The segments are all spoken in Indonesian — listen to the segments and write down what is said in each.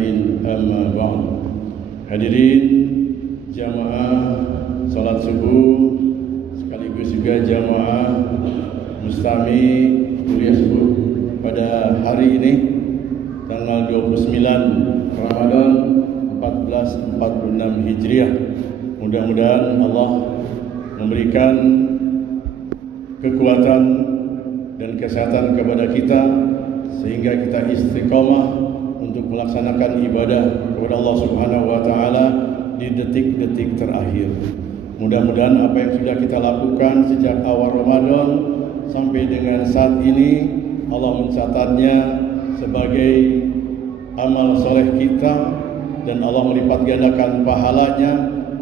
ajma'in, amma ba'd. Hadirin jamaah salat subuh sekaligus juga jamaah mustami kuliah subuh pada hari ini tanggal 29 Ramadan 1446 Hijriah. Mudah-mudahan Allah memberikan kekuatan dan kesehatan kepada kita sehingga kita istiqomah untuk melaksanakan ibadah kepada Allah Subhanahu wa taala di detik-detik terakhir. Mudah-mudahan apa yang sudah kita lakukan sejak awal Ramadan sampai dengan saat ini Allah mencatatnya sebagai amal soleh kita dan Allah melipat gandakan pahalanya.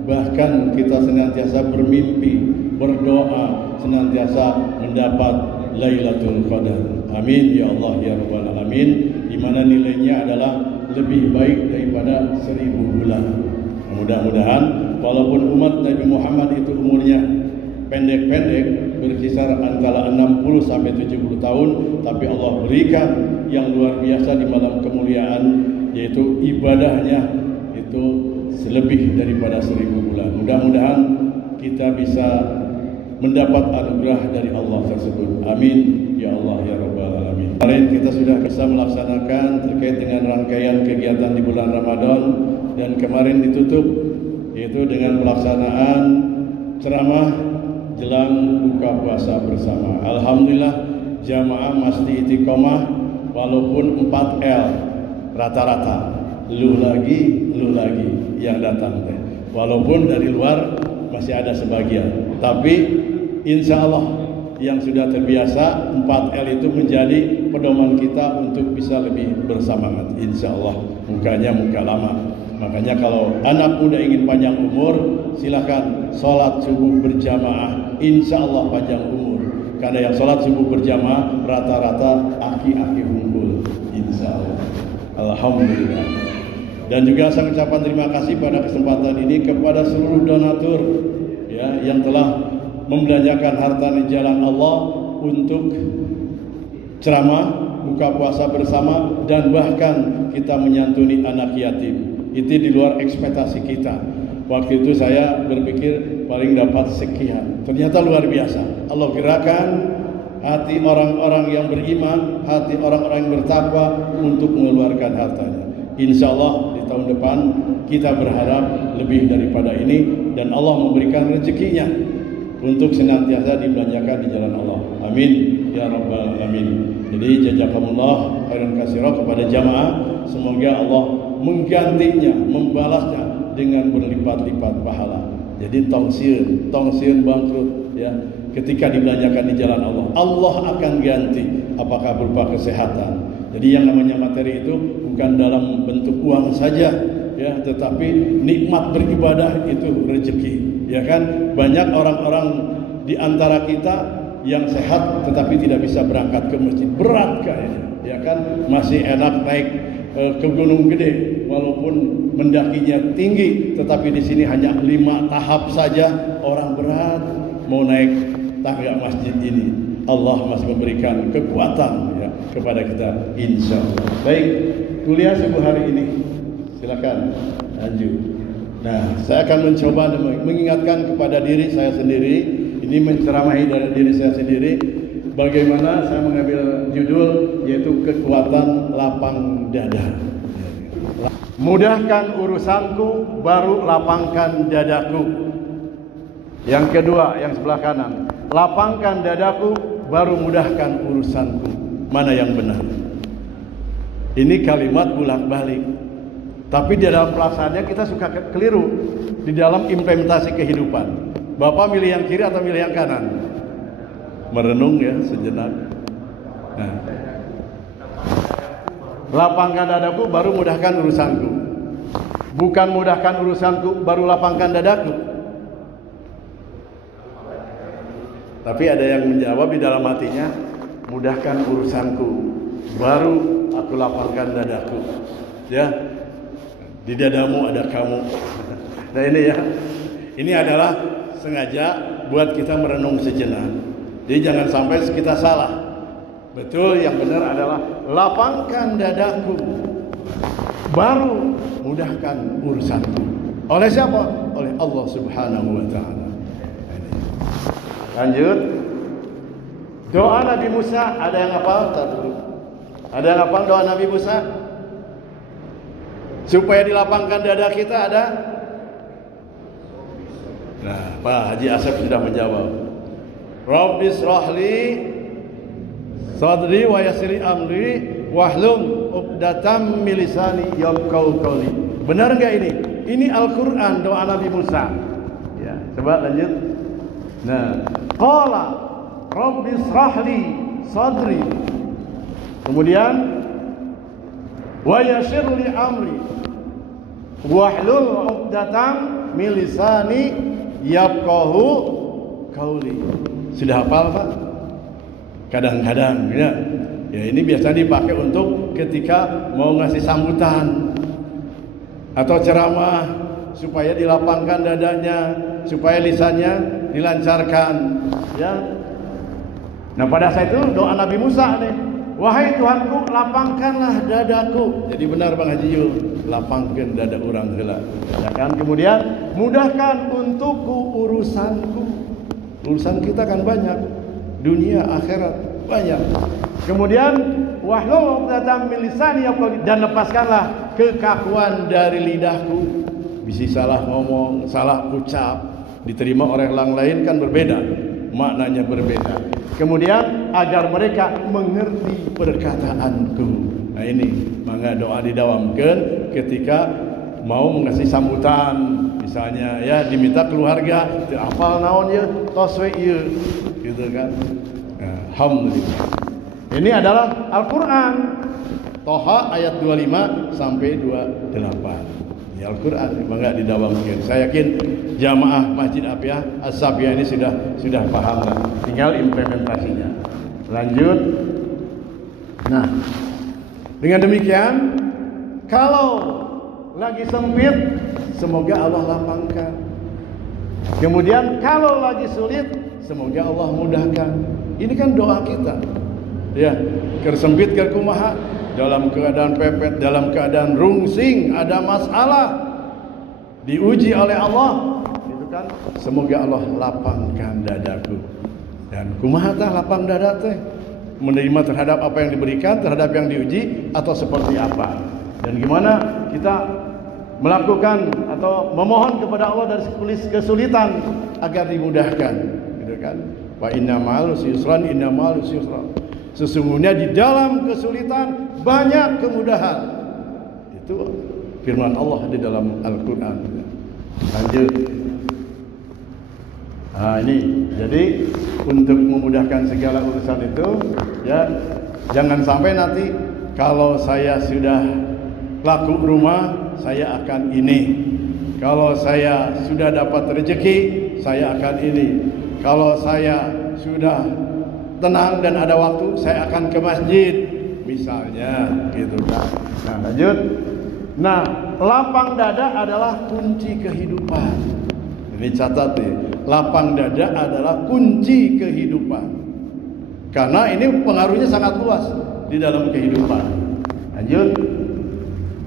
Bahkan kita senantiasa bermimpi, berdoa, senantiasa mendapat Lailatul Qadar. Amin ya Allah ya Rabbal Alamin, di mana nilainya adalah lebih baik daripada 1000 bulan. Mudah-mudahan walaupun umat Nabi Muhammad itu umurnya pendek-pendek, berkisar antara 60 sampai 70 tahun, tapi Allah berikan yang luar biasa di malam kemuliaan, yaitu ibadahnya itu selebih daripada 1000 bulan. Mudah-mudahan kita bisa mendapat anugerah dari Allah tersebut. Amin ya Allah ya Rabbal Alamin. Kemarin kita sudah bisa melaksanakan terkait dengan rangkaian kegiatan di bulan Ramadan, dan kemarin ditutup yaitu dengan pelaksanaan ceramah jelang buka puasa bersama. Alhamdulillah jamaah masih istiqomah walaupun 4L rata-rata, lu lagi yang datang teh. Walaupun dari luar masih ada sebagian, tapi insya Allah yang sudah terbiasa 4L itu menjadi pedoman kita untuk bisa lebih bersemangat. Insya Allah mukanya muka lama. Makanya kalau anak muda ingin panjang umur, silakan sholat subuh berjamaah. Insya Allah panjang umur. Karena yang sholat subuh berjamaah rata-rata aki-aki unggul. Insya Allah. Alhamdulillah. Dan juga saya ucapkan terima kasih pada kesempatan ini kepada seluruh donatur ya, yang telah membelanjakan harta di jalan Allah untuk ceramah, buka puasa bersama, dan bahkan kita menyantuni anak yatim. Itu di luar ekspektasi kita. Waktu itu saya berpikir paling dapat sekian. Ternyata luar biasa. Allah gerakan hati orang-orang yang beriman, hati orang-orang yang bertakwa untuk mengeluarkan hartanya. Insya Allah di tahun depan kita berharap lebih daripada ini, dan Allah memberikan rezekinya untuk senantiasa dibelanjakan di jalan Allah. Amin ya Rabbal Alamin. Jadi jazakumullah khairan katsira kepada jamaah. Semoga Allah menggantinya, membalasnya dengan berlipat-lipat pahala. Jadi tongsiun bangkrut ya, ketika dibelanjakan di jalan Allah, Allah akan ganti, apakah berupa kesehatan. Jadi yang namanya materi itu bukan dalam bentuk uang saja ya, tetapi nikmat beribadah itu rezeki ya kan. Banyak orang-orang di antara kita yang sehat tetapi tidak bisa berangkat ke masjid, berat kayaknya ya kan. Masih enak naik ke Gunung Gede walaupun mendakinya tinggi, tetapi di sini hanya 5 tahap saja. Orang berat mau naik tangga masjid ini. Allah masih memberikan kekuatan ya kepada kita insya Allah. Baik, kuliah subuh hari ini silakan lanjut. Nah, saya akan mencoba mengingatkan kepada diri saya sendiri, ini menceramahi dari diri saya sendiri, bagaimana saya mengambil judul yaitu kekuatan lapang dada. Mudahkan urusanku, baru lapangkan dadaku. Yang kedua, yang sebelah kanan, lapangkan dadaku, baru mudahkan urusanku. Mana yang benar? Ini kalimat bolak-balik, tapi di dalam pelaksanaannya kita suka keliru di dalam implementasi kehidupan. Bapak milih yang kiri atau milih yang kanan? Merenung ya sejenak. Nah. Lapangkan dadaku, baru mudahkan urusanku. Bukan mudahkan urusanku, baru lapangkan dadaku. Tapi ada yang menjawab di dalam hatinya, mudahkan urusanku, baru aku lapangkan dadaku. Ya, di dadamu ada kamu. Nah ini ya, ini adalah sengaja buat kita merenung sejenak. Jadi jangan sampai kita salah. Betul, yang benar adalah lapangkan dadaku, baru mudahkan urusanku. Oleh siapa? Oleh Allah Subhanahu wa taala. Lanjut. Doa Nabi Musa, ada yang hafal? Ada yang hafal doa Nabi Musa? Supaya dilapangkan dada kita ada? Nah, Pak Haji Asep sudah menjawab. Rabbi shrahli sadri wa yassir amri wahlul 'uqdatam min lisani yafqahu qawli. Benar enggak ini? Ini Al-Qur'an, doa Nabi Musa. Ya, coba lanjut. Nah, qala rabbi shrahli sadri. Kemudian wa yassir li amri wahlul 'uqdatam min lisani yafqahu qawli. Sudah hafal, Pak? Kadang-kadang ya. Ya, ini biasanya dipakai untuk ketika mau ngasih sambutan atau ceramah supaya dilapangkan dadanya, supaya lisannya dilancarkan, ya. Nah, pada saat itu doa Nabi Musa nih, wahai Tuhanku, lapangkanlah dadaku. Jadi benar Bang Haji Yul, lapangkan dada orang heula. Ya kan? Kemudian mudahkan untukku urusanku. Urusan kita kan banyak, dunia akhirat banyak. Kemudian wahlul 'uqdatam min lisani yafqahu, dan lepaskanlah kekakuan dari lidahku. Bisa salah ngomong, salah ucap, diterima oleh orang lain kan berbeda, maknanya berbeda. Kemudian agar mereka mengerti perkataanku. Nah ini mangga doa didawamkeun ketika mau mengasih sambutan. Misalnya ya diminta keluarga, teu apal naon ye, tos we ieu, gitu kan. Alhamdulillah. Ini adalah Al-Qur'an. Toha ayat 25 sampai 28. Ini Al-Qur'an, mangga didawamkeun. Saya yakin jamaah Masjid Afiah As-Safiyah ini sudah paham lah. Tinggal implementasinya. Lanjut. Nah, dengan demikian kalau lagi sempit, semoga Allah lapangkan. Kemudian kalau lagi sulit, semoga Allah mudahkan. Ini kan doa kita. Ya, kersempit keur kumaha? Dalam keadaan pepet, dalam keadaan rungsing, ada masalah, diuji oleh Allah, itu kan semoga Allah lapangkan dadaku. Dan kumaha tah lapang dada teh? Menerima terhadap apa yang diberikan, terhadap yang diuji, atau seperti apa? Dan gimana kita melakukan atau memohon kepada Allah dari kesulitan agar dimudahkan, gitu kan? Wa inna ma'al usri yusran, inna ma'al usri yusran. Sesungguhnya di dalam kesulitan banyak kemudahan. Itu firman Allah di dalam Al-Qur'an. Lanjut. Nah, ini jadi untuk memudahkan segala urusan itu, ya, jangan sampai nanti kalau saya sudah laku rumah, saya akan ini. Kalau saya sudah dapat rezeki, saya akan ini. Kalau saya sudah tenang dan ada waktu, saya akan ke masjid, misalnya, gitu kan. Nah, lanjut. Nah, lapang dada adalah kunci kehidupan. Ini catat nih, lapang dada adalah kunci kehidupan. Karena ini pengaruhnya sangat luas di dalam kehidupan. Lanjut.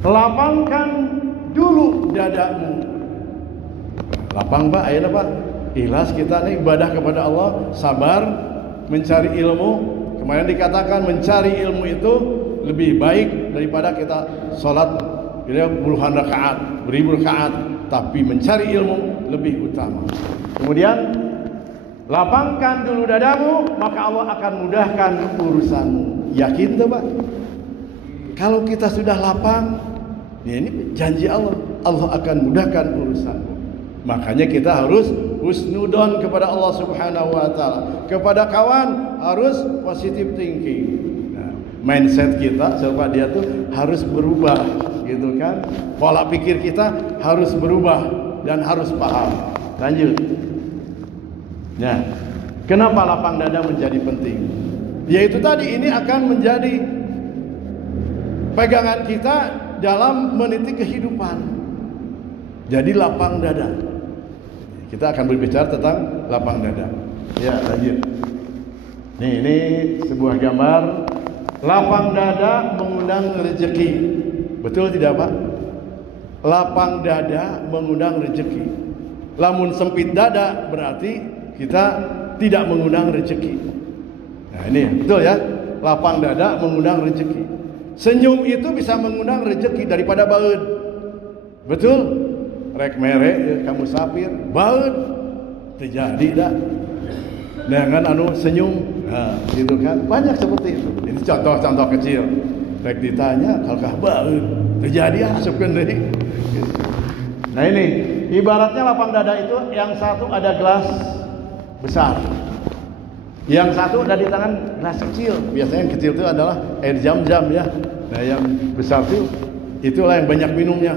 Lapangkan dulu dadamu. Lapang Pak, ayo Pak. Ikhlas kita nih ibadah kepada Allah, sabar, mencari ilmu. Kemarin dikatakan mencari ilmu itu lebih baik daripada kita sholat puluhan rakaat, beribu rakaat. Tapi mencari ilmu lebih utama. Kemudian lapangkan dulu dadamu, maka Allah akan mudahkan urusanmu. Yakin tuh Pak? Kalau kita sudah lapang, ya ini janji Allah, Allah akan mudahkan urusanmu. Makanya kita harus husnudon kepada Allah Subhanahu wa taala. Kepada kawan harus positive thinking. Nah, mindset kita supaya dia tuh harus berubah, gitu kan? Pola pikir kita harus berubah dan harus paham. Lanjut. Nah, kenapa lapang dada menjadi penting? Yaitu tadi ini akan menjadi pegangan kita dalam meniti kehidupan. Jadi lapang dada. Kita akan berbicara tentang lapang dada. Ya, lanjut. Nih, ini sebuah gambar lapang dada mengundang rezeki. Betul tidak Pak? Lapang dada mengundang rezeki. Lamun sempit dada berarti kita tidak mengundang rezeki. Nah ini betul ya. Lapang dada mengundang rezeki. Senyum itu bisa mengundang rezeki daripada baeud. Betul? Rek mere kamu sapir, baeud terjadi dah. Dengan anu senyum, nah, gitu kan? Banyak seperti itu. Ini contoh-contoh kecil. Rek ditanya, kalkah baeud terjadi asupkeun deui. Nah ini, ibaratnya lapang dada itu yang satu ada gelas besar. Yang satu ada di tangan gelas kecil. Biasanya yang kecil itu adalah air jam-jam ya. Nah yang besar itu itulah yang banyak minumnya.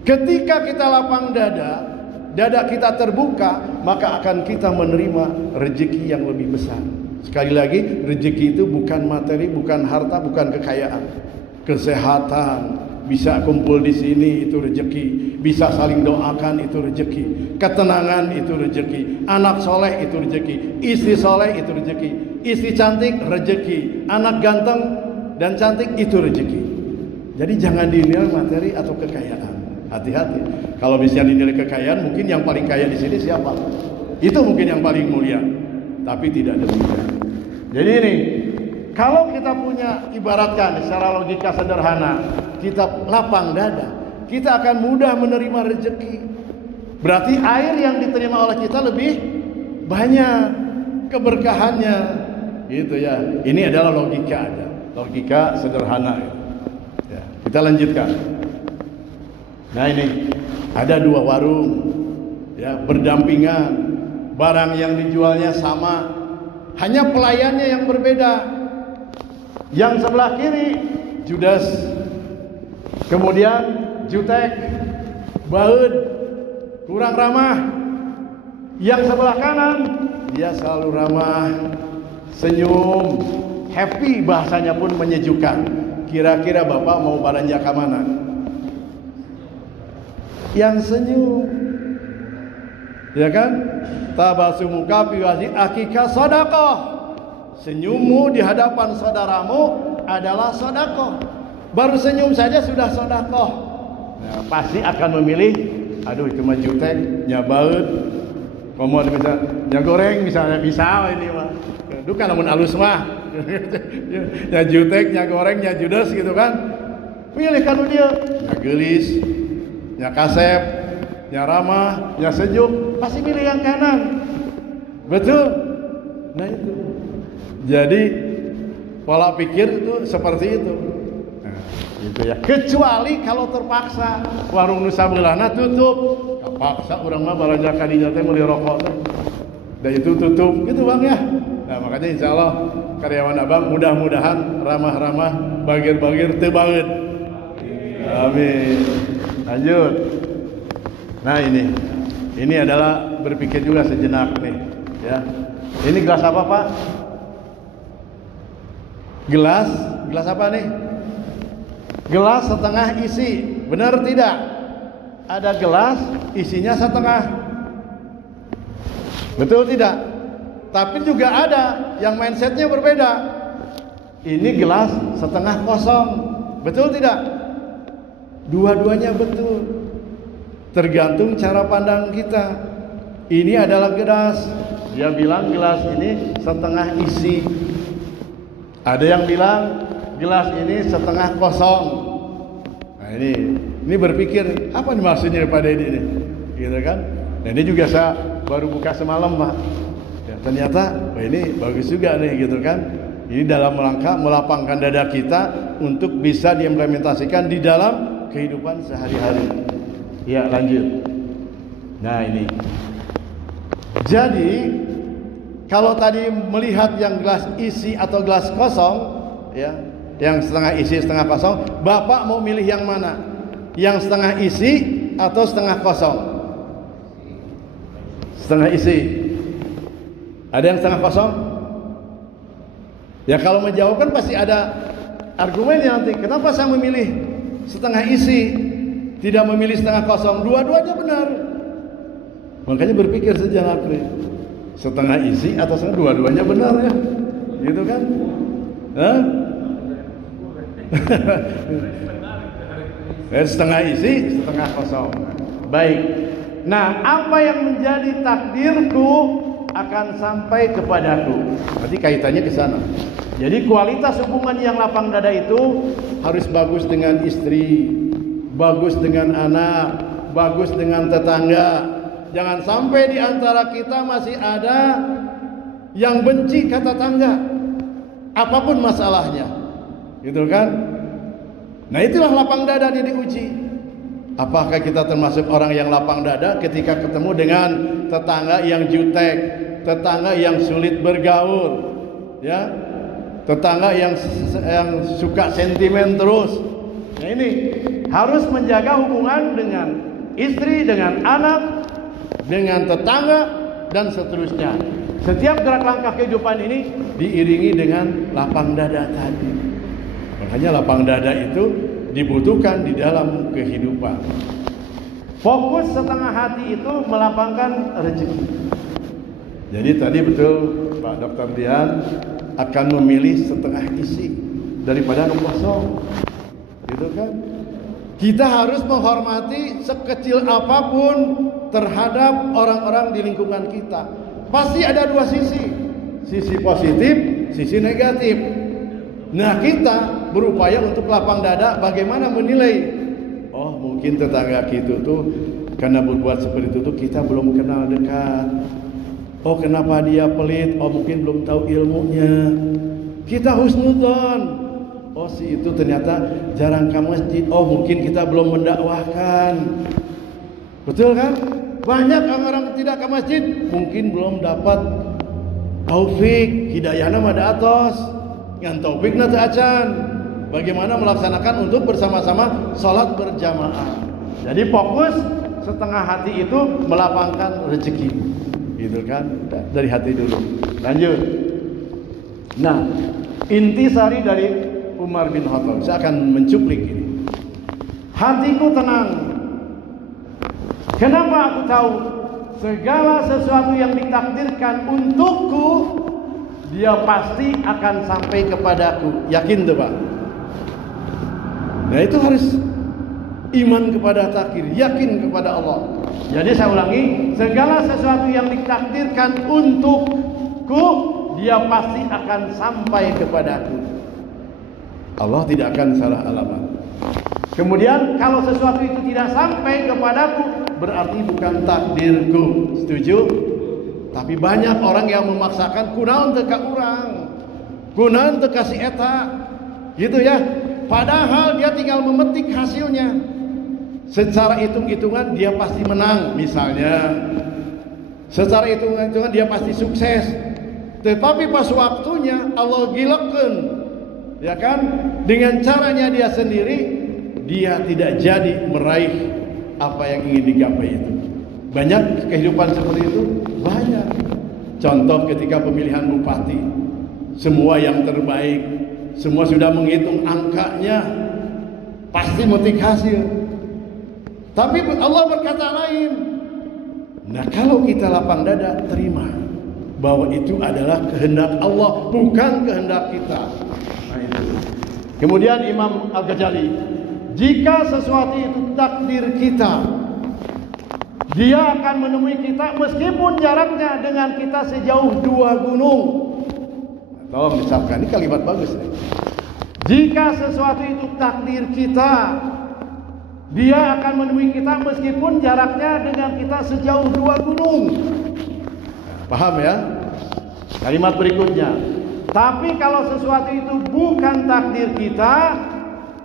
Ketika kita lapang dada, dada kita terbuka, maka akan kita menerima rezeki yang lebih besar. Sekali lagi, rezeki itu bukan materi, bukan harta, bukan kekayaan. Kesehatan, bisa kumpul di sini itu rezeki, bisa saling doakan itu rezeki, ketenangan itu rezeki, anak soleh itu rezeki, istri soleh itu rezeki, istri cantik rezeki, anak ganteng dan cantik itu rezeki. Jadi jangan dinilai materi atau kekayaan. Hati-hati. Kalau bisa dinilai kekayaan, mungkin yang paling kaya di sini siapa? Itu mungkin yang paling mulia. Tapi tidak demikian. Jadi ini, kalau kita punya, ibaratkan secara logika sederhana, kita lapang dada, kita akan mudah menerima rezeki. Berarti air yang diterima oleh kita lebih banyak keberkahannya. Gitu ya. Ini adalah logika aja. Logika sederhana. Ya, kita lanjutkan. Nah ini ada dua warung ya berdampingan, barang yang dijualnya sama, hanya pelayannya yang berbeda. Yang sebelah kiri judes, kemudian jutek, baeud, kurang ramah. Yang sebelah kanan dia selalu ramah, senyum, happy, bahasanya pun menyejukkan. Kira-kira Bapak mau belanja ke mana? Yang senyum, ya kan? Tabasumuka fi wajhi akhika shadaqah. Senyummu di hadapan saudaramu adalah sedekah. Baru senyum saja sudah sedekah. Nah, pasti akan memilih, aduh itu mah jutek, nya baeud. Komo bisa nya goreng misalnya, bisa ini mah. Duh kan lamun alus mah. Nya jutek, nya goreng, nya judes gitu kan. Pilih kanu dia, nya geulis, nya kasep, nya ramah, nya sejuk, pasti pilih yang kanan. Betul? Nah itu. Jadi pola pikir itu seperti itu. Nah, gitu ya. Kecuali kalau terpaksa warung nu sabelahna tutup, terpaksa urang mah balanja ka dinya teh meuli rokok teh. Dan itu tutup gitu Bang ya. Nah, makanya insyaallah karyawan Abang mudah-mudahan ramah-ramah, bagir-bagir teu baeud. Amin. Lanjut. Nah ini adalah berpikir juga sejenak nih, ya. Ini gelas apa Pak? Gelas apa nih? Gelas setengah isi, benar tidak? Ada gelas isinya setengah, betul tidak? Tapi juga ada yang mindsetnya berbeda. Ini gelas setengah kosong, betul tidak? Dua-duanya betul. Tergantung cara pandang kita. Ini adalah gelas. Dia bilang gelas ini setengah isi. Ada yang bilang gelas ini setengah kosong. Nah ini berpikir apa nih maksudnya daripada ini, gitu kan? Nah ini juga saya baru buka semalam Pak. Ya, ternyata ini bagus juga nih, gitu kan? Ini dalam rangka melapangkan dada kita untuk bisa diimplementasikan di dalam kehidupan sehari-hari. Ya lanjut. Nah ini. Jadi kalau tadi melihat yang gelas isi atau gelas kosong, ya, yang setengah isi setengah kosong, Bapak mau milih yang mana? Yang setengah isi atau setengah kosong? Setengah isi. Ada yang setengah kosong? Ya kalau menjawab kan pasti ada argumennya nanti. Kenapa saya memilih setengah isi, tidak memilih setengah kosong? Dua-duanya benar. Makanya berpikir sejenak nih. Setengah isi atau setengah, dua-duanya benar ya, gitu kan? Hah? Setengah isi, setengah kosong. Baik. Nah, apa yang menjadi takdirku akan sampai kepadaku. Berarti kaitannya ke sana. Jadi kualitas hubungan yang lapang dada itu harus bagus dengan istri, bagus dengan anak, bagus dengan tetangga. Jangan sampai di antara kita masih ada yang benci kata tangga, apapun masalahnya, gitu kan? Nah, itulah lapang dada yang diuji. Apakah kita termasuk orang yang lapang dada ketika ketemu dengan tetangga yang jutek, tetangga yang sulit bergaul, ya, tetangga yang suka sentimen terus. Nah, ini harus menjaga hubungan dengan istri, dengan anak, dengan tetangga, dan seterusnya. Setiap gerak langkah kehidupan ini diiringi dengan lapang dada tadi. Makanya lapang dada itu dibutuhkan di dalam kehidupan. Fokus setengah hati itu melapangkan rezeki. Jadi tadi betul Pak Dr. Dian akan memilih setengah isi daripada kosong, gitu kan? Kita harus menghormati sekecil apapun terhadap orang-orang di lingkungan kita. Pasti ada dua sisi positif, sisi negatif. Nah, kita berupaya untuk lapang dada bagaimana menilai. Oh, mungkin tetangga kita tuh karena berbuat seperti itu tuh kita belum kenal dekat. Oh, kenapa dia pelit? Oh, mungkin belum tahu ilmunya. Kita husnudzon. Oh, si itu ternyata jarang ke masjid. Oh, mungkin kita belum mendakwahkan. Betul kan? Banyak orang tidak ke masjid, mungkin belum dapat taufik, hidayahna mah da atos. Ngan taufikna teu acan. Bagaimana melaksanakan untuk bersama-sama salat berjamaah. Jadi fokus setengah hati itu melapangkan rezeki. Gitu kan? Dari hati dulu. Lanjut. Nah, intisari dari Umar bin Khattab. Saya akan mencuplik ini. Hatiku tenang. Kenapa aku tahu? Segala sesuatu yang ditakdirkan untukku, dia pasti akan sampai kepadaku. Yakin tuh Pak? Nah, itu harus iman kepada takdir, yakin kepada Allah. Jadi saya ulangi, segala sesuatu yang ditakdirkan untukku, dia pasti akan sampai kepadaku. Allah tidak akan salah alamat. Kemudian kalau sesuatu itu tidak sampai kepadaku, berarti bukan takdirku. Setuju? Tapi banyak orang yang memaksakan kunaon teu ka urang, kunaon teu ka si eta, gitu ya. Padahal dia tinggal memetik hasilnya. Secara hitung-hitungan dia pasti menang, misalnya. Secara hitung-hitungan dia pasti sukses. Tetapi pas waktunya Allah gilekeun, ya kan? Dengan caranya dia sendiri, dia tidak jadi meraih apa yang ingin digapai itu. Banyak kehidupan seperti itu, banyak. Contoh ketika pemilihan bupati, semua yang terbaik, semua sudah menghitung angkanya, pasti memetik hasil. Tapi Allah berkata lain. Nah, kalau kita lapang dada, terima bahwa itu adalah kehendak Allah, bukan kehendak kita. Nah, itu. Kemudian Imam Al-Ghazali, jika sesuatu itu takdir kita, dia akan menemui kita meskipun jaraknya dengan kita sejauh 2 gunung. Tolong misalkan, ini kalimat bagus nih. Jika sesuatu itu takdir kita, dia akan menemui kita meskipun jaraknya dengan kita sejauh 2 gunung. Paham ya? Kalimat berikutnya. Tapi kalau sesuatu itu bukan takdir kita,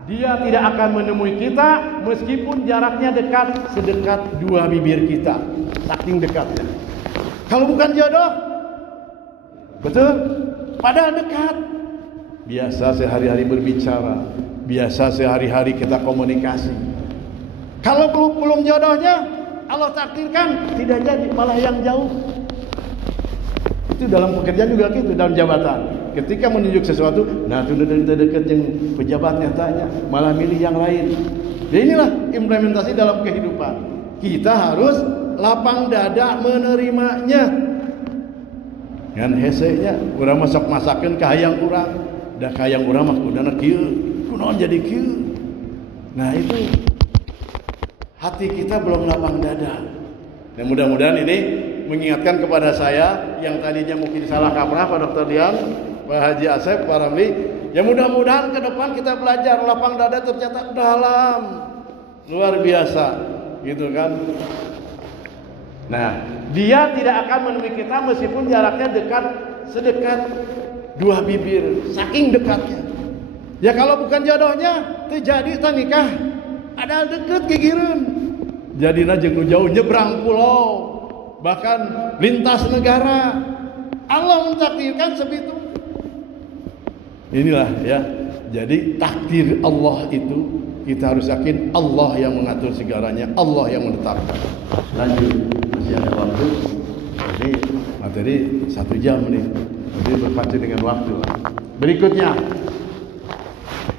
dia tidak akan menemui kita meskipun jaraknya dekat sedekat 2 bibir kita. Saking dekatnya. Kalau bukan jodoh, betul? Padahal dekat. Biasa sehari-hari berbicara, biasa sehari-hari kita komunikasi. Kalau belum jodohnya, Allah takdirkan tidak jadi, malah yang jauh. Itu dalam pekerjaan juga gitu, dalam jabatan. Ketika menunjuk sesuatu, nah itu dekat yang pejabatnya tanya, malah milih yang lain. Jadi inilah implementasi dalam kehidupan. Kita harus lapang dada menerimanya. Ngan hesenya, urang masak masakeun ka hayang urang, da ka hayang urang mah kudana kieu, kunaon jadi kieu. Nah itu hati kita belum lapang dada. Nah, mudah-mudahan ini mengingatkan kepada saya yang tadinya mungkin salah kaprah Pak Dr. Dian, Pak Haji Asep, Pak Ramli. Ya mudah-mudahan ke depan kita belajar lapang dada ternyata dalam, luar biasa, gitu kan. Nah, dia tidak akan menemui kita meskipun jaraknya sedekat dua bibir, saking dekatnya. Ya kalau bukan jodohnya, terjadi nikah, ada deket gigireun. Jadina jeung jauh nyebrang pulau, bahkan lintas negara. Allah mentakdirkan segitu. Inilah ya. Jadi takdir Allah itu kita harus yakin Allah yang mengatur segalanya, Allah yang menetapkan. Lanjut, masih ada waktu. Ini materi 1 jam nih. Jadi berpacu dengan waktu. Berikutnya.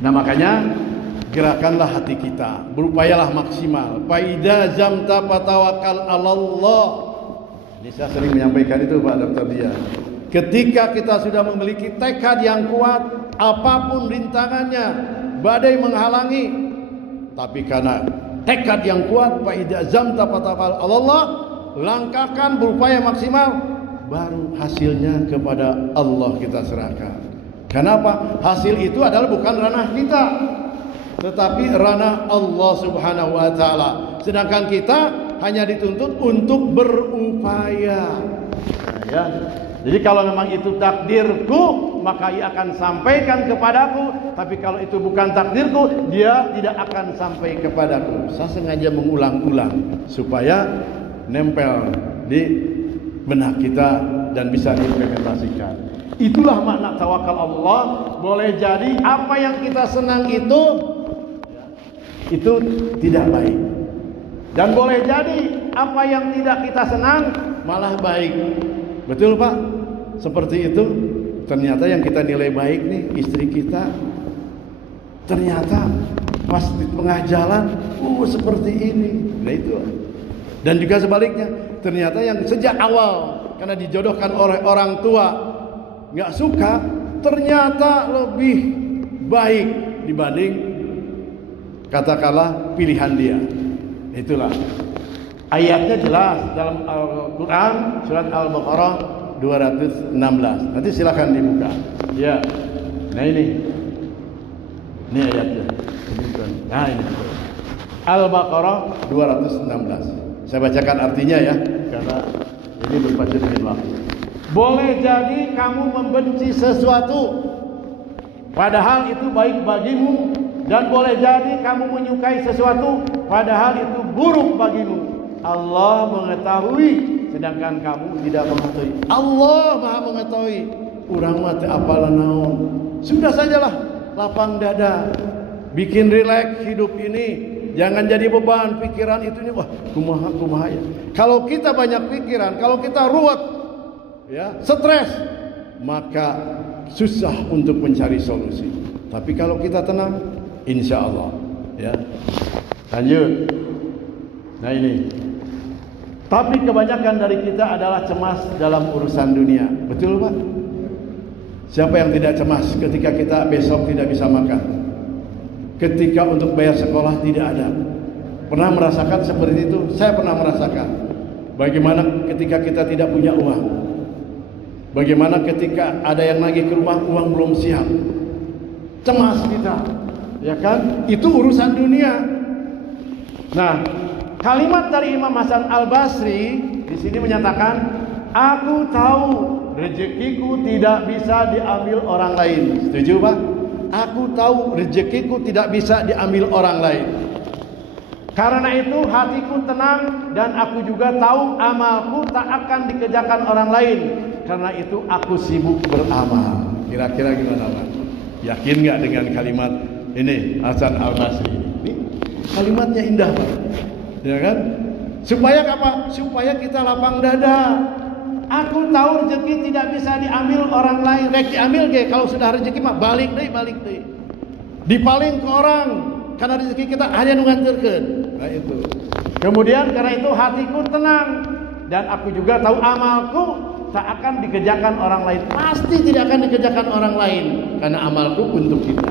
Nah makanya gerakanlah hati kita, berupayalah maksimal. Fa idza zamta fatawakkal 'alallah. Ini saya sering menyampaikan itu Pak Dr. Dia. Ketika kita sudah memiliki tekad yang kuat, apapun rintangannya, badai menghalangi, tapi karena tekad yang kuat, fa idza zamta fatawakkal 'alallah, langkahkan berupaya maksimal, baru hasilnya kepada Allah kita serahkan. Kenapa? Hasil itu adalah bukan ranah kita, tetapi ranah Allah Subhanahu wa taala. Sedangkan kita hanya dituntut untuk berupaya. Nah, ya. Jadi kalau memang itu takdirku, maka ia akan sampaikan kepadaku. Tapi kalau itu bukan takdirku, dia tidak akan sampai kepadaku. Saya sengaja mengulang-ulang supaya nempel di benak kita dan bisa diimplementasikan. Itulah makna tawakal Allah. Boleh jadi apa yang kita senang itu tidak baik, dan boleh jadi apa yang tidak kita senang malah baik. Betul Pak? Seperti itu. Ternyata yang kita nilai baik nih istri kita, ternyata pas di tengah jalan seperti ini. Nah itu. Dan juga sebaliknya, ternyata yang sejak awal karena dijodohkan oleh orang tua nggak suka, ternyata lebih baik dibanding katakanlah pilihan dia. Itulah ayatnya jelas dalam Al-Quran surat Al-Baqarah 216. Nanti silakan dibuka. Ya, nah ini ayatnya. Nah ini Al-Baqarah 216. Saya bacakan artinya ya, karena ini berpacu dengan waktu. Boleh jadi kamu membenci sesuatu, padahal itu baik bagimu, dan boleh jadi kamu menyukai sesuatu, padahal itu buruk bagimu. Allah mengetahui, sedangkan kamu tidak mengetahui. Allah Maha mengetahui. Urang mah teu apalah naon. Sudah sajalah lapang dada, bikin rileks hidup ini. Jangan jadi beban pikiran itunya. Wah, kumaha ya. Kalau kita banyak pikiran, kalau kita ruwet, ya, stres, maka susah untuk mencari solusi. Tapi kalau kita tenang, insya Allah, ya. Lanjut. Nah ini. Tapi kebanyakan dari kita adalah cemas dalam urusan dunia. Betul Pak? Siapa yang tidak cemas ketika kita besok tidak bisa makan? Ketika untuk bayar sekolah tidak ada. Pernah merasakan seperti itu? Saya pernah merasakan. Bagaimana ketika kita tidak punya uang? Bagaimana ketika ada yang lagi ke rumah, uang belum siap? Cemas kita, ya kan? Itu urusan dunia. Nah, kalimat dari Imam Hasan Al-Basri di sini menyatakan, aku tahu rezekiku tidak bisa diambil orang lain. Setuju Pak? Aku tahu rezekiku tidak bisa diambil orang lain. Karena itu hatiku tenang, dan aku juga tahu amalku tak akan dikerjakan orang lain. Karena itu aku sibuk beramal. Kira-kira gimana Pak? Yakin nggak dengan kalimat ini Hasan Al-Basri? Ini kalimatnya indah Pak, ya kan? Supaya apa? Supaya kita lapang dada. Aku tahu rezeki tidak bisa diambil orang lain. Rek diambil ge, kalau sudah rezeki mah balik deh. Dipaling ke orang, karena rezeki kita hanya nganterkeun. Nah itu. Kemudian karena itu hatiku tenang, dan aku juga tahu amalku tak akan dikerjakan orang lain. Pasti tidak akan dikerjakan orang lain, karena amalku untuk kita.